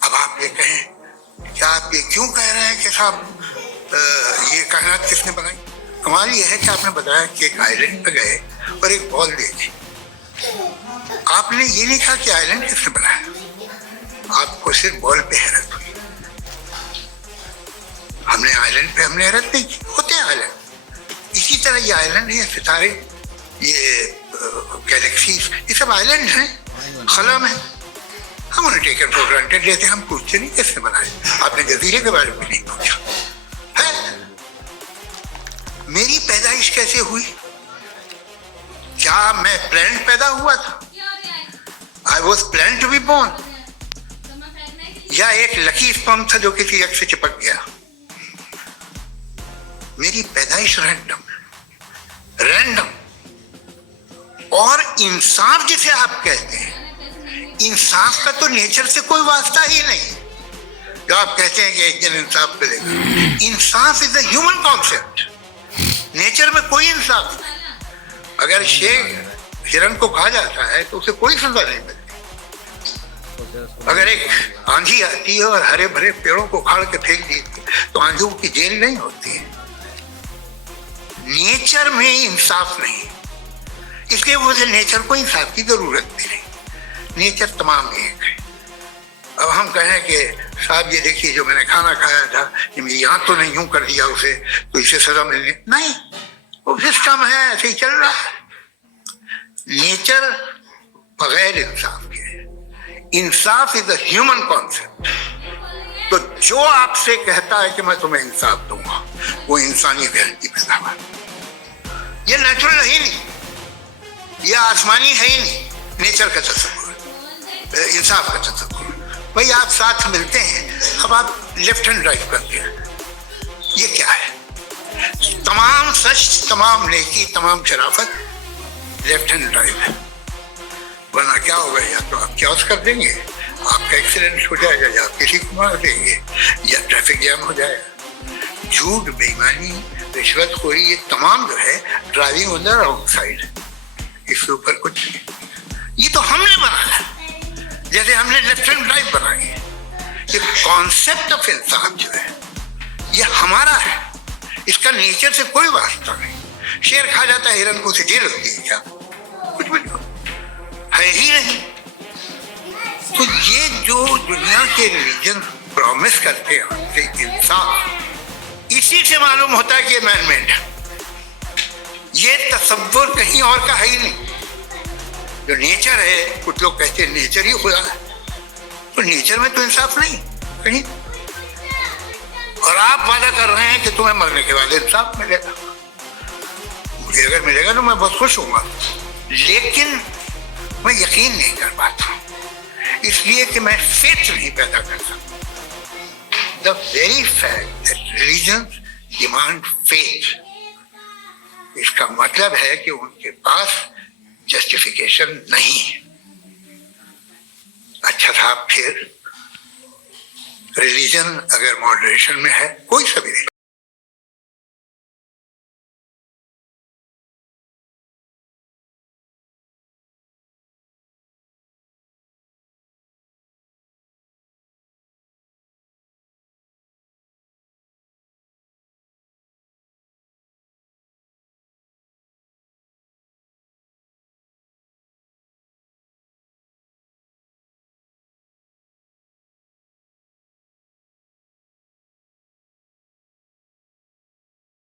اب آپ یہ کہیں کہ آپ یہ کیوں کہہ رہے ہیں کہ صاحب یہ کائنات کس نے بنائی؟ کمال یہ ہے کہ آپ نے بتایا کہ ایک آئلینڈ پہ گئے اور ایک بال دیکھی. آپ نے یہ نہیں کہا کہ آئلینڈ کس نے بنایا، آپ کو صرف بال پہ حیرت ہوئی. ہم نے آئلینڈ پہ ہم نے حیرت نہیں کی، ہوتے ہیں آئلینڈ. اسی طرح یہ آئلینڈ ہے، ستارے، یہ گیلیکسیز، یہ سب آئلینڈ ہیں خلا میں. ہم انہیں ٹیکن فور گرانٹیڈ لیتے ہیں، ہم پوچھتے نہیں کس نے بنائے. آپ نے جزیرے کے بارے میں نہیں پوچھا. میری پیدائش کیسے ہوئی؟ کیا میں پلانٹ پیدا ہوا تھا؟ I was planned to be born. یا ایک لکی اسپرم تھا جو کسی ایک سے چپک گیا؟ میری پیدائش رینڈم. اور انصاف جسے آپ کہتے ہیں، انصاف کا تو نیچر سے کوئی واسطہ ہی نہیں. جو آپ کہتے ہیں کہ ایک دن انصاف ملے گا، انصاف از اے ہیومن کانسیپٹ. نیچر میں کوئی انصاف نہیں. اگر شیر ہرن کو کھا جاتا ہے تو اسے کوئی سزا نہیں ملتی. اگر ایک آندھی آتی ہے اور ہرے بھرے پیڑوں کو اکھاڑ کے پھینک دیتی تو آندھیوں کی جیل نہیں ہوتی ہے. نیچر میں انصاف نہیں، اس لیے مجھے نیچر کو انصاف کی ضرورت بھی نہیں. نیچر تمام ایک ہے. اب ہم کہیں کہ صاحب یہ دیکھیے جو میں نے کھانا کھایا تھا یہ میری آنکھ تو نہیں یوں کر دیا اسے تو اسے سزا ملنی نہیں. وہ سسٹم ہے، ایسے ہی چل رہا ہے. نیچر بغیر انصاف کے ہے. انصاف از اے ہیومن کانسیپٹ. تو جو آپ سے کہتا ہے کہ میں تمہیں انصاف دوں گا وہ انسانی ذہن کی پیداوار. یہ نیچرل ہے ہی نہیں، یہ آسمانی ہے ہی نہیں. نیچر کا تصور، انصاف کا تصور. بھائی آپ ساتھ ملتے ہیں، اب آپ لیفٹ ہینڈ ڈرائیو کرتے ہیں، یہ کیا ہے؟ تمام سچ، تمام نیکی، تمام شرافت لیفٹ ہینڈ ڈرائیو ہے. ورنہ کیا ہوگا؟ یا تو آپ کیوس کر دیں گے، آپ کا ایکسیڈنٹ ہو جائے گا، یا آپ کسی کو مار دیں گے، یا ٹریفک جام ہو جائے گا. جھوٹ، بے ایمانی، رشوت خوری، یہ تمام جو ہے driving on the wrong side. اس کے اوپر کچھ نہیں. یہ تو ہم نے بنایا، جیسے ہم نے لیفٹ ہینڈ ڈرائیو بنائی ہے. یہ کانسیپٹ آف انصاف جو ہے یہ ہمارا ہے، اس کا نیچر سے کوئی واسطہ نہیں. شیر کھا جاتا ہے ہرن کو، اسے جیل ہوتی ہے کیا؟ کچھ بھی ہے ہی نہیں. تو یہ جو دنیا کے ریلیجن پرومس کرتے ہیں انصاف، اسی سے معلوم ہوتا ہے کہ یہ مین میڈ ہے. یہ تصور کہیں اور کا ہے ہی نہیں. جو نیچر ہے، کچھ لوگ کہتے ہیں نیچر ہی خدا ہے، تو نیچر میں تو انصاف نہیں کہیں. اور آپ وعدہ کر رہے ہیں کہ تمہیں مرنے کے بعد انصاف ملے گا. مجھے اگر ملے گا تو میں بہت خوش ہوں گا، لیکن میں یقین نہیں کر پاتا ہوں، اس لیے کہ میں فیتھ نہیں پیدا کر سکتا. The very fact that religions demand faith، اس کا مطلب ہے کہ ان کے پاس جسٹیفیکیشن نہیں ہے. اچھا تھا، پھر ریلیجن اگر ماڈریشن میں ہے، کوئی سا بھی